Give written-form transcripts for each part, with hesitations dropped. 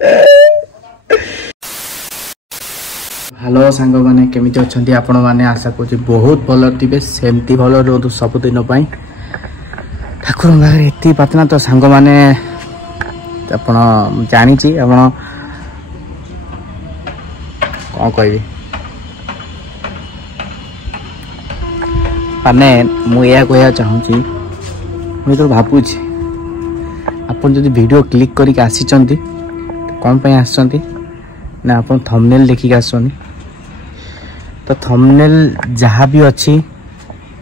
hello सांग मैंने केमिति अच्छे आपण मैंने आशा कर बहुत भल थे सेमती भल रोधु सबुदिन ठाकुर पाखे एति प्रार्थना तो सांग मैंने जानी कौन कह माने मुझे कह चाहूँगी मुझे तो भावुची आपन जदि वीडियो क्लिक करके आसी कौन पे आसछंती ना आपन थंबनेल देखिक आसछंती तो थंबनेल जहाँ भी अच्छी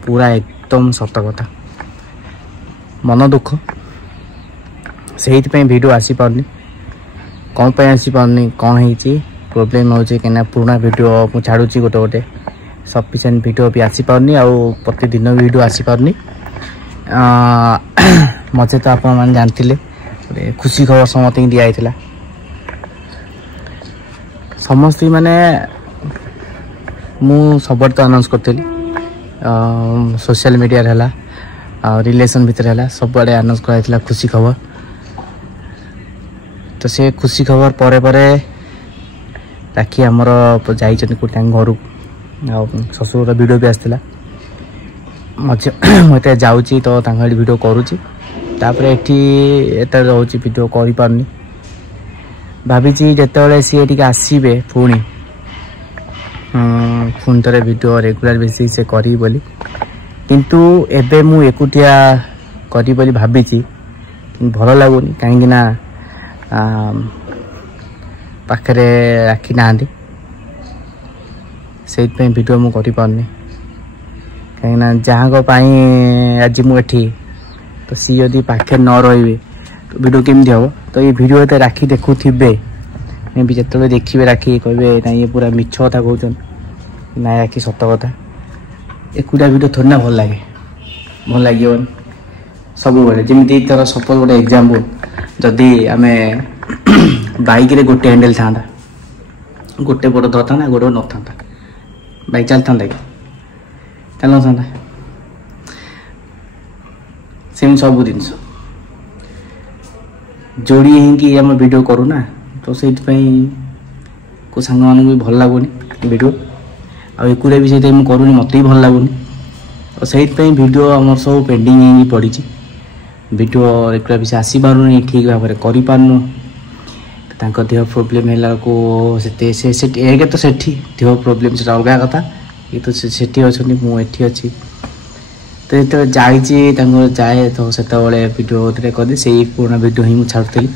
पूरा एकदम सत कथा मन दुख से वीडियो आसी पारनी कौन पे आसी पारनी कौन है प्रोब्लेम हो पुराना वीडियो मुझे छाड़ुची गोटे गोटे सफिशिएंट वीडियो भी आसी पारनी आउ प्रतिदिन वीडियो आसी पारनी मजे तो आप जानते खुशी खबर समस्त दिखाई समस्त माने मु सब तो अनाउंस करी सोशल मीडिया है रिलेशन भितर है सब आड़े अनाउंस कराइला खुशी खबर तो से खुशी खबर परे परे राखी आमर जाई घर ससुर वीडियो भी आसला मत जाऊँगी तो वीडियो करुँची तापर एट रोचे वीडियो कर पारनी भावी जिते सी आसबे पुणी पुणी थे वीडियो रेगुलर बेसिस से करी बोली किंतु एबे मु एकुटिया करी बोली भाभी भल लगुनि कहीं पाखरे राखी ना से वीडियो मु करी पारनी कहीं जहाँ आज मुझे तो सी यदि पाखे न रे तो वीडियो केमती हम तो ये वीडियो राखी देखुवे मे भी जो देखिए राखी कहे ना ये पूरा मिछ कथा कहते ना राखी सत कथा एकुटा वीडियो थोड़ी ना भल लगे भल लगे सब जमी तर सपोज गोटे एग्जाम्पल जदि आम बाइक रे गोटे हैंडल था गोटे बड़ धर था गोटे न था बाइक चलता कि चल था सेम सब जिनस जोड़ी ही आम वीडियो करूना तो से को सांग मान भी भल लगुनि वीडियो आकुटिया भी से करूनी मत भी भल लगुनि और से वीडियो आम सब पेंडिंग पड़ी वीडियो रेगुलर भी आसी पारूनी ठीक भाव में कर पार्नु देह प्रोब्लेम है तो से देह प्रोब्लेम से अलग कथा ये तो से अच्छा मुझे अच्छी तो जो जाए तो से वीडियो कर से पुराना वीडियो ही मुझे छाड़ी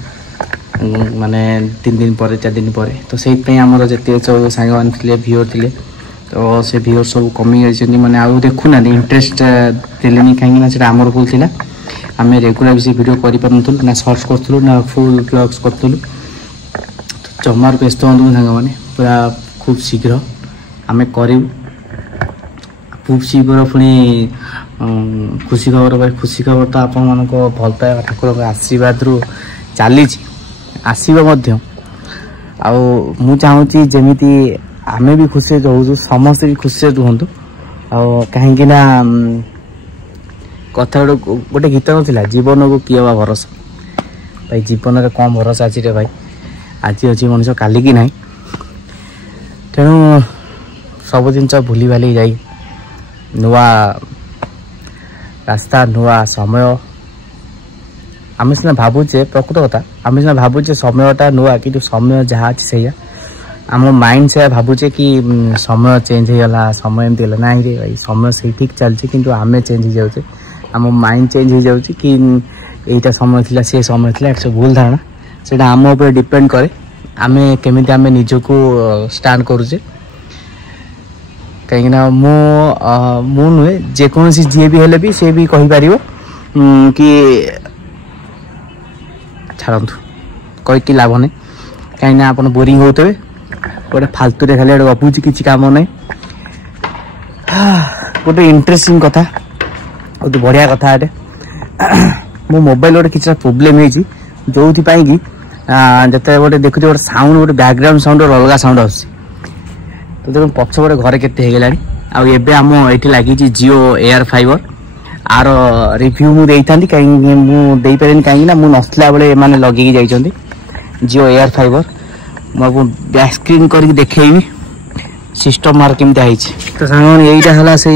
माने 3 दिन पर 4 दिन पर तो से आमर जिते सब सांग थे व्यूअर थे तो से व्यूअर सब कमी जाती मैंने आउ देखुना इंटरेस्ट देले कहीं आमर भूल थी आम रेगुलर भी वीडियो कर ना सर्च करूँ ना फुल व्लॉग्स करूँ जमार व्यस्त हूँ सांग मैंने पूरा खूब शीघ्र आम करूँ खूब शीघ्र पुणी खुशी खबर तो आपण मान भल पाइबा ठाकुर आशीर्वाद रु चली आसो मु चाहूँगी जमीती आम भी खुशी रोचु समस्ते भी खुशी रुहतु कहीं कथा गोटे गीत ना जीवन को किए बा भरोसा भाई जीवन में कौन भरोसा अच्छी रे भाई आज अच्छी मनुष्य काली की ना तेणु सब जिन भूली भाली जा नुआ रास्ता नुआ समय आम सीना भावुचे प्रकृत कथा आम सीना भावुचे समयटा नुआ कि समय जहाँ अच्छे से आम माइंड से भावुचे कि समय चेंज होगा समय एमती है ना रे भाई समय से ठीक चलती किंतु आम चेंज हो जाऊे आम माइंड चेंज हो जाऊँ कि यहीटा समय थी से समय थी सब भूल धारणा से आम उपर डिपेंड करे आम केमी आम निजक स्टांड करुचे कहीं मु नुहे जेकोसी जी भी हेले भी से भी कहीपर कि छाड़ू कहीकि लाभ नहीं कहीं आप बोरिंग होते गोटे फालतू खाली गपुची किसी काम ना गोटे इंटरेस्टिंग कथा बहुत बढ़िया कथा ये मो मोबाइल गोटे किसी प्रोब्लेम हो जो कि जिते गोटे देखुचे गोटे साउंड गोटे बैकग्राउंड साउंड अलग साउंड आस तो देखो पछपटे घरे केते आम ये लगी जियो एयर फाइबर आर रिव्यू मुझे कहीं मुझे कहीं ना मुझे नसला बेले मैंने लगे जाइए जियो एयर फाइबर मुझे बैक स्क्रीन करके देखी सिस्टम मार केमती आई तो सांग यहीटा से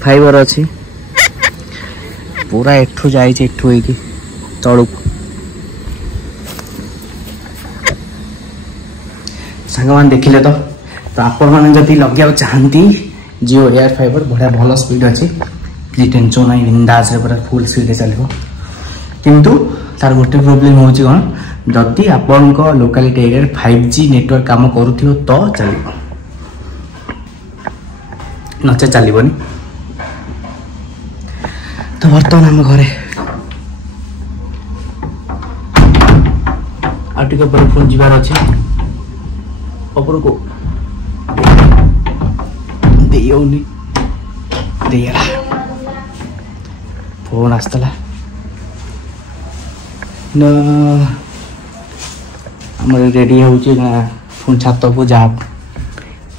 फाइबर अच्छी पूरा एठू जाए तलू सांग मैंने देखिले तो आपण मैंने जब लगे चाहती जियो एयर फाइबर बढ़िया भल स्पीड अच्छी कि टेंशन ना बिंदास पूरा फुल स्पीड चलो किंतु तार गोटे प्रोब्लेम हो कौन जदि आपण लोकालिटी एरिया 5G नेटवर्क काम करूथियो तो चलो नचे चलबनी तो बर्तमान आम घरे आटे फोन जीवार अच्छे ऊपर को देला फोन आसला आम रेडी हो छात को जा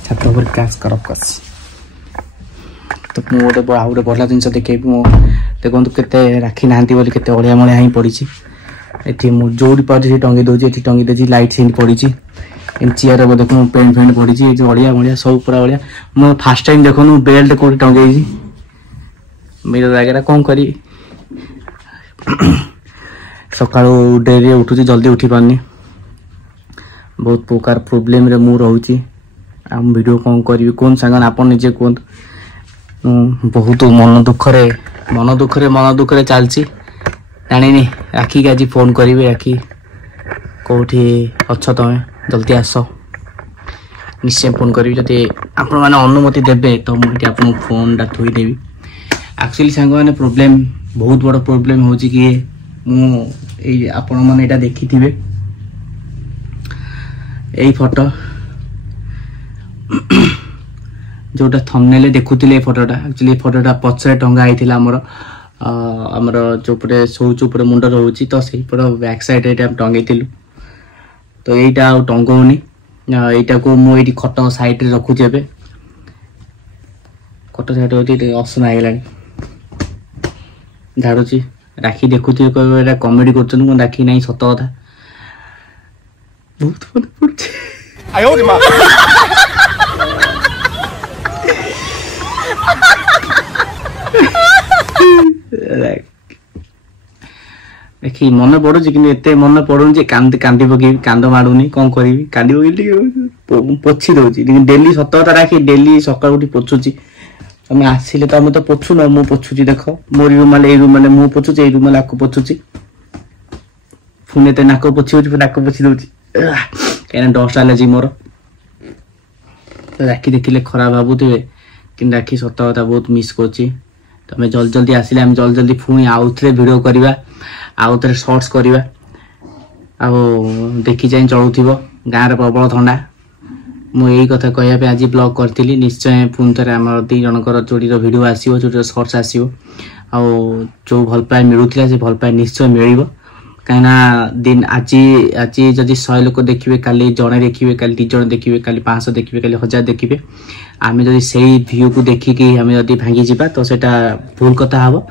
छात पर क्लास कर तो मुझे आउ गए भल जिन देखे देखो के राखी ना बोली के अड़िया मलिया ही पड़ी जो पार्टी टंगे दूसरी टंगे दूसरी लाइट से पड़ी चेयर देख पेंट फेंट पड़ी अड़िया मड़िया सब पूरा अड़िया मैं फास्ट टाइम देख बेल्ट कौट टंगे मेरे वगैरह कौन करी सका डेरी उठुची जल्दी उठी पारनी बहुत प्रकार प्रोब्लेम रे मु रहूची आम वीडियो कौन करी कौन सांग आप निजे कहतु बहुत मन दुखरे चलची जानी राखी आज फोन करी राखी कौटी अच्छा तुम्हें जल्दी आस निश्चय फोन करी जब आपण मैंने अनुमति देवे तो मुझे आपको फोन टा थोईदेवी एक्चुअली सांग मैंने प्रोब्लेम बहुत बड़ प्रोब्लेम हो कि आपण मैंने यहाँ देखी थे यही फोटो जोटा थंबनेल देखुले फोटोटा एक्चुअली फोटोटा पछरे टंगा होता आमर चोपटे शौच उपर मुंड रोचे तो से बैक साइड ये टंगेलु तो यहीटा आ टंगौनी यहीटा को मुझे खट साइड रखुची ए खट साइड असना है झाड़ुची राखी देखुए कह कमेडी कर राखी ना सत कथा बहुत मन पड़े देखी मन पड़ू कि मन पड़ूनी कांदी पकई कांद मारूनी कौन करी कांदी पकई पोछी दौची डेली सत कथा राखी डेली सका उठी पोछुची तुम आसिले तो तो पोछु न मु पोछुची देख मोर रूमाल ए रूमाल मु पोछुची ए रूमाल आको पोछुची पुणे तो नाक पोछी नाक पोछी दौची कहीं डस्ट एलर्जी मोर राखी देखिले खराब भावुवे कि राखी सत कथा बहुत मिस कर तुम जल्दी जल्दी आसिले आम जल्दी जल्दी पुणी आउ थे वीडियो करवा आउ थे शॉर्ट्स करवा देखी जाए चलुव गाँव प्रबल थंडा मुझे कथा कहवाई आज ब्लॉग करी निश्चय पुणी थे आम दी जनकर जोड़ीर वीडियो आसो जो शॉर्ट्स आसो जो भल पाए मिलूला से भल पाए निश्चय मिल कहीं दिन आज आज जदि 100 लोक देखिए काली जड़े देखिए काली 2 जण देखिए काली 500 देखिए काली 1000 देखिए आम जदि से व्यू को देखिकी आम जदि भांगी जावा तो सेटा भूल कथा हम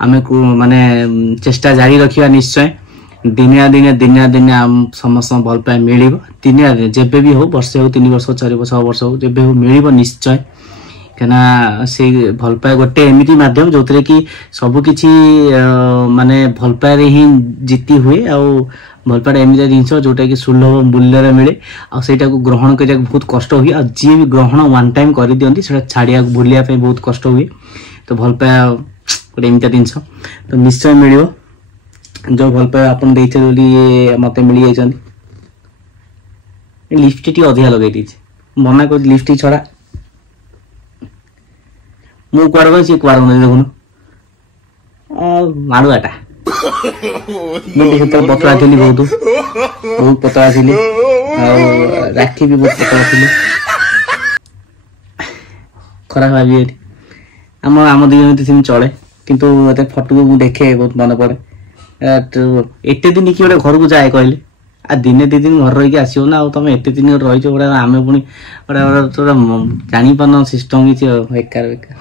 आम माने चेष्टा जारी रखा निश्चय दिने दिने आम समस्त भल पाए मिल दिने जेबे भी हो वर्षे हो 3 वर्ष 4 वर्ष 6 वर्ष हो जेबे हो मिल निश्चय कहीं से भल पाए गोटे एमती मध्यम जो थे कि सबकि माने भल पाए ही जीति हुए भल पाए एमती जिनस जोटा कि सुलभ मूल्य मिले आईटा को ग्रहण करने बहुत कष्ट हुए और जी भी ग्रहण वन टाइम कर दिखती से छाड़िया भूलिया बहुत कष्ट हुए तो भल पाए गोटे एमती जिनस तो निश्चय मिल जो भल पाए आप मत मिल जाए लिपस्टिक अधिका लगे मना कर लिपस्टिक छड़ा मु कुआड़ गई सी कुआड़ देखुन माड़ुआटा मुझे पतला थी बहुत पतला थी राखी भी बहुत पतला थी खराब भावी आम आम दिन चले किंतु फटो को देखे बहुत मन पड़े एत दिन कि गोटे घर को जाए कहले आ दिने 2 दिन घर रही आसो ना तुम एत दिन रही गोटे आम पुणी गोटे जापार सिस्टम किसी बेकार बेकार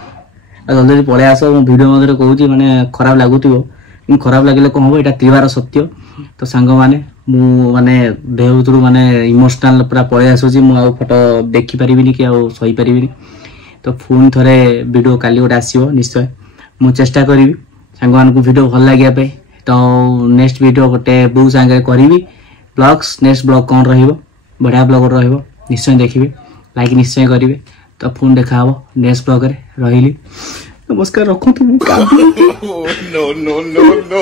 जल्दी जल्दी पलि आस वीडियो मध्य कहूँ माने खराब लगुव खराब लगे कौन हम यहाँ तीबार सत्य तो सांग माने मु माने देह भीतर माने इमोशनल पूरा पळे आसुची मु आ फोटो देखि परिबिनी कि आ सही परिबिनी तो फोन थरे वीडियो काली गोटे आसीबो निश्चय मु चेष्टा करिवि सांगवान को वीडियो भल लागिया पे तो नेक्स्ट वीडियो गोटे बो संगे करिवि ब्लॉग्स नेक्स्ट ब्लॉग कौन रहिबो बढ़िया ब्लॉग रहिबो निश्चय देखिबे लाइक निश्चय करिवे तो फोन देखा हबो नेक्स्ट ब्लॉग रे रहिली नमस्कार रखो तुम नो नो नो नो